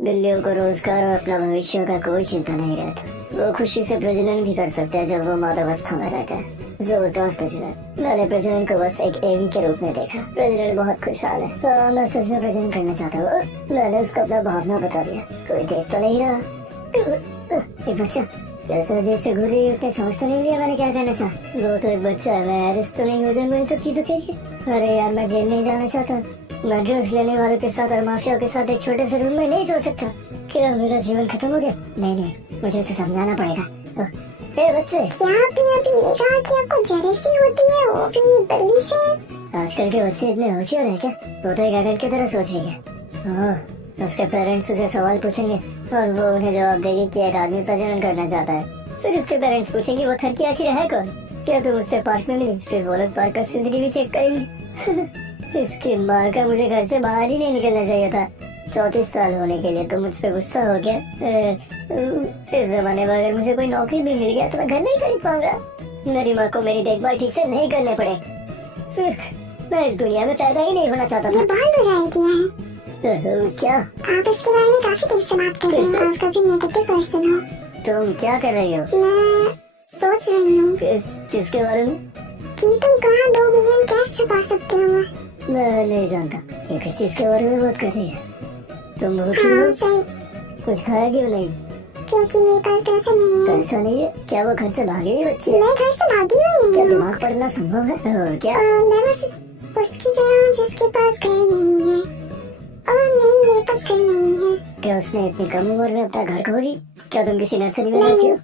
बिल्लियों को रोजगार और अपना भविष्य का कोई चिंता नहीं रहता। वो खुशी से प्रजनन भी कर सकते हैं जब वो मादावस्था में रहते हैं। जोरदार प्रजनन। मैंने प्रजनन को बस एक एवी के रूप में देखा। प्रजनन बहुत खुशहाल है। तो मैं सच में प्रजनन करना चाहता हूँ। मैंने उसको अपना भावना बता दिया। कोई देख तो नहीं रहा। एक बच्चा कैसे अजीब से घूर रही है, उसने समझ तो नहीं लिया मैंने क्या कहना चाहा। वो तो एक बच्चा है, मैं अरेस्ट तो नहीं हो जाऊंगा इन सब चीजों के लिए। अरे यार, मैं जेल नहीं जाना चाहता। मैं ड्रग्स लेने वालों के साथ और माफिया के साथ एक छोटे से रूम में नहीं सो सकता। क्या मेरा जीवन खत्म हो गया? नहीं, मुझे उसे समझाना पड़ेगा। बच्चे, क्या आपने अभी ये कहा कि आपको जेलसी होती है, वो भी बिल्ली से? आजकल के बच्चे इतने होशियार हैं क्या? वो तो एक एडल्ट की तरह सोच रही है। उसके पेरेंट्स उसे सवाल पूछेंगे और वो उन्हें जवाब देगी कि एक आदमी प्रजनन करना चाहता है। फिर उसके पेरेंट्स पूछेंगे वो थर की आखिर है कौन? क्या तुम उससे पार्क में मिली? फिर वो लोग पार्क का CCTV चेक करेंगे। इसकी माँ का, मुझे घर से बाहर ही नहीं निकलना चाहिए था। 34 साल होने के लिए तो मुझ पे गुस्सा हो गया। इस जमाने में अगर मुझे कोई नौकरी भी मिल गया तो मैं घर नहीं खरीद पाऊंगा। मेरी माँ को मेरी देखभाल ठीक से नहीं करने पड़े। मैं इस दुनिया में पैदा ही नहीं होना चाहता था। ये बहुत बुरा आइडिया है। क्या? आप इसके बारे में काफी देर से बात कर रहे हैं। आप कभी नेगेटिव पर्सन हो। तुम क्या कर रही हो? मैं सोच रही हूँ किस चीज के बारे में? कि तुम कहाँ 2 मिलियन कैश छुपा सकते हो। मैं नहीं जानता ये किस चीज के बारे में बात कर रही है। तुम भूखी हाँ हो? सही, कुछ खाया क्यों नहीं? क्योंकि मेरे पास पैसा नहीं है। पैसा नहीं है? क्या वो घर से भागी हुई बच्ची है? मैं घर से भागी हुई क्या नहीं हूँ। दिमाग पढ़ना संभव है? और क्या? मैं बस उसकी तरह जिसके पास घर नहीं है। नहीं, मेरे पास घर नहीं है। क्या उसने इतनी कम उम्र में अपना घर खो दी? क्या तुम किसी नर्सरी में नहीं। रहती हो?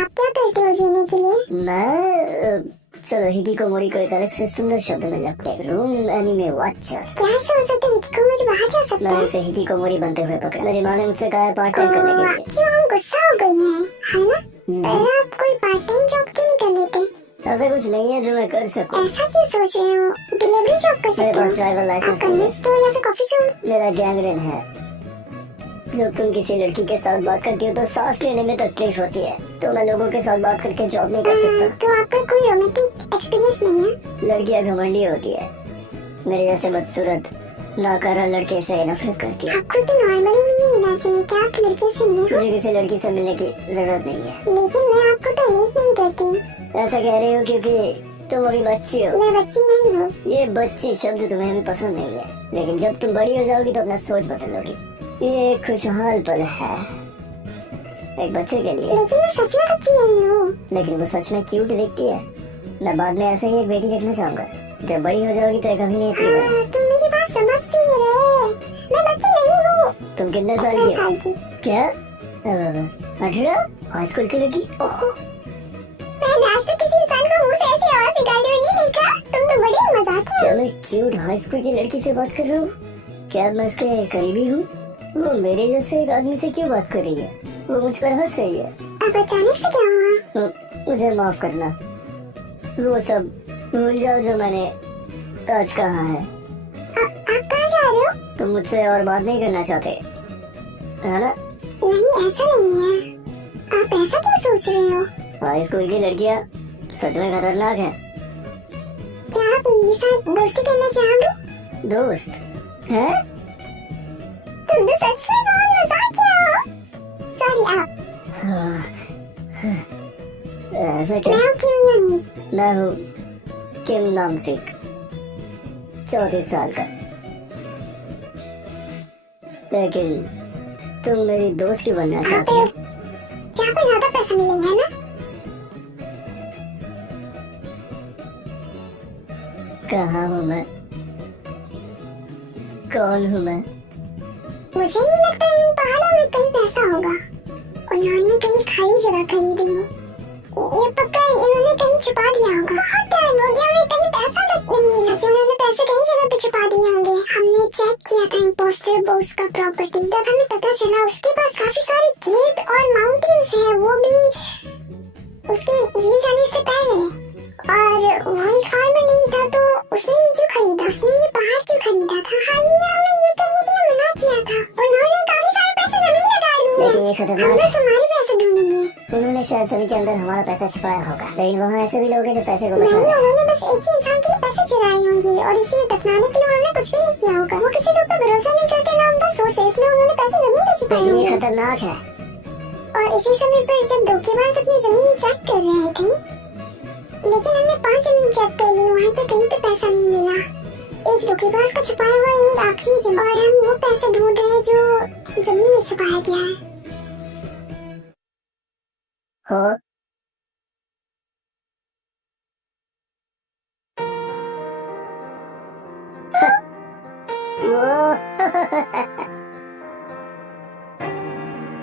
आप क्या करते हो जीने के लिए? मैं चलो हिकिकोमोरी को एक अलग से सुंदर शब्द में लगता है। Room anime watcher. क्या हो सकता है कि कोई वहाँ जा सकता मैंने है? इसे हिकिकोमोरी बनते हुए पकड़ा। मेरी माँ ने मुझसे कहा पार्ट टाइम करने के लिए। क्यों हम गुस्सा हो गई हैं, है ना? पहले आप कोई पार्ट टाइम जॉब क्यों नहीं कर लेते? ऐसा कुछ नहीं है जो मैं कर सकूं। ऐसा क्यों सोच रहे हो? डिलीवरी जॉब कर मेरे सकते पास हो। ड्राइवर लाइसेंस नहीं है। कन्वेंस स्टोर या फिर कॉफी शॉप। मेरा गैंग्रेन है। जब तुम किसी लड़की के साथ बात करती हो तो सांस लेने में तकलीफ होती है, तो मैं लोगों के साथ बात करके जॉब नहीं कर सकता। तो आपका कोई रोमांटिक एक्सपीरियंस नहीं है? लड़कियां घमंडी होती है। मेरे जैसे बदसूरत नाकारा लड़के से नफरत करती है। आपको तो नॉर्मली नहीं रहना चाहिए। क्या आप लड़के से मिले हो? मुझे किसी लड़की से मिलने की जरूरत नहीं है। लेकिन मैं आपको तो हेल्प नहीं करती। ऐसा कह रही हो क्योंकि तुम अभी बच्ची हो। मैं बच्ची नहीं हूँ। ये बच्ची शब्द तुम्हें भी पसंद नहीं है, लेकिन जब तुम बड़ी हो जाओगी तो अपना सोच बदलोगी। ये एक खुशहाल पल है एक बच्चे के लिए। लेकिन मैं सच में बच्ची नहीं हूँ। लेकिन वो सच में क्यूट दिखती है। मैं बाद में ऐसे ही एक बेटी रखना चाहूंगा। जब बड़ी हो जाओगी तो एक अभिनेत्री बनो। तुम मेरी बात समझ क्यों नहीं रहे? मैं बच्ची नहीं हूँ। तुम कितने साल 18 की हो? साल की। क्या? 18? हाई स्कूल की लड़की? ओहो, मैंने आज तक किसी इंसान को मुंह से ऐसी आवाज निकालते हुए नहीं देखा। तुम तो बड़ी मजाकिया क्या हो। मैं क्यूट हाई स्कूल की लड़की से बात कर रहा हूँ? क्या मैं उसके करीबी हूँ? वो मेरे जैसे एक आदमी से क्यों बात कर रही है? वो मुझ पर हंस रही है। अब अचानक से क्या हुआ? मुझे माफ करना। वो सब भूल जाओ जो मैंने आज कहा है। आप कहाँ जा रहे हो? तुम मुझसे और बात नहीं करना चाहते, है ना? नहीं, ऐसा नहीं है। आप ऐसा क्यों सोच रहे हो? हाई स्कूल की लड़कियाँ सच में खतरनाक हैं। क्या आप मेरे साथ दोस्ती करना चाहोगे? दोस्त हैं? तुम तो सच में बहुत मजाकिया हो। सॉरी आप। ऐसा क्या? मैं हूँ किम यानी। मैं हूँ किम नामसिक, 34 साल का। लेकिन तुम मेरी दोस्त क्यों बनना चाहती हो? क्या आपको ज्यादा पैसा मिलेगा, है ना? कहाँ हूँ मैं? कौन हूँ मैं? मुझे नहीं लगता इन पहाड़ों में कहीं पैसा होगा। उन्होंने कहीं खाली जगह खरीदी है। ये पक्का इन्होंने कहीं छुपा दिया होगा। बहुत टाइम हो गया, हमें कहीं पैसा तक नहीं मिला। उन्होंने पैसे कहीं जगह पे छुपा दिए होंगे। हमने चेक किया था इम्पोस्टर बॉस का प्रॉपर्टी, तब हमें पता चला उसके पास काफी सारे खेत और माउंटेन्स हैं, वो भी उसके जेल जाने से पहले। और वो एक फार्मर नहीं था, तो उसने ये क्यों खरीदा? उसने ये पहाड़ क्यों खरीदा था? हाल ही में हमें ये करने के लिए मना किया था। उन्होंने काफी सारे पैसे जमीन में डाल दिए। लेकिन ये खतरनाक हम है। बस हमारे पैसे ढूंढेंगे। उन्होंने शायद सभी के अंदर हमारा पैसा छुपाया होगा, लेकिन वहाँ ऐसे भी लोग हैं जो पैसे को नहीं, बचा रहे हैं। उन्होंने बस एक ही इंसान के लिए पैसे चुराए होंगे और इसे दफनाने के लिए उन्होंने कुछ भी नहीं किया होगा। वो किसी लोग पर भरोसा नहीं करते ना उनका सोर्स है, इसलिए उन्होंने पैसे जमीन पर छुपाए ये होंगे। खतरनाक है। और इसी समय पर जब धोखेबाज अपनी जमीन चेक कर रहे थे, लेकिन हमने 5 जमीन चेक कर ली, वहाँ पे कहीं पे पैसा नहीं मिला। एक धोखेबाज का छुपाया हुआ एक आखिरी जमीन, और हम वो पैसा ढूंढ रहे हैं जो जमीन में छुपाया गया है। हो वो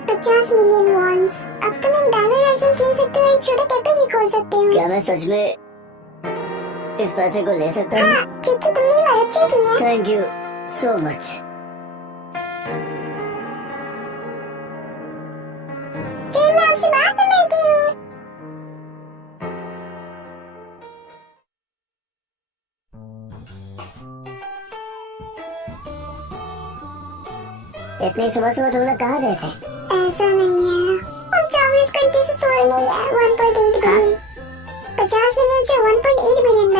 50 मिलियन वॉन्स। अब तुम एक ड्राइवर लाइसेंस ले सकते हो, एक छोटा कैफे भी खोल सकते हो। क्या मैं सच में इस पैसे को ले सकता हूँ? हाँ, क्योंकि तुमने मदद की है। Thank you so much. फिर मैं आपसे बात में मिलती हूँ। इतनी सुबह सुबह तुम लोग कहाँ गए थे? ऐसा नहीं है, हम 24 घंटे से सो रहे हैं। 1.8 बिलियन, 50 मिलियन से 1.8 बिलियन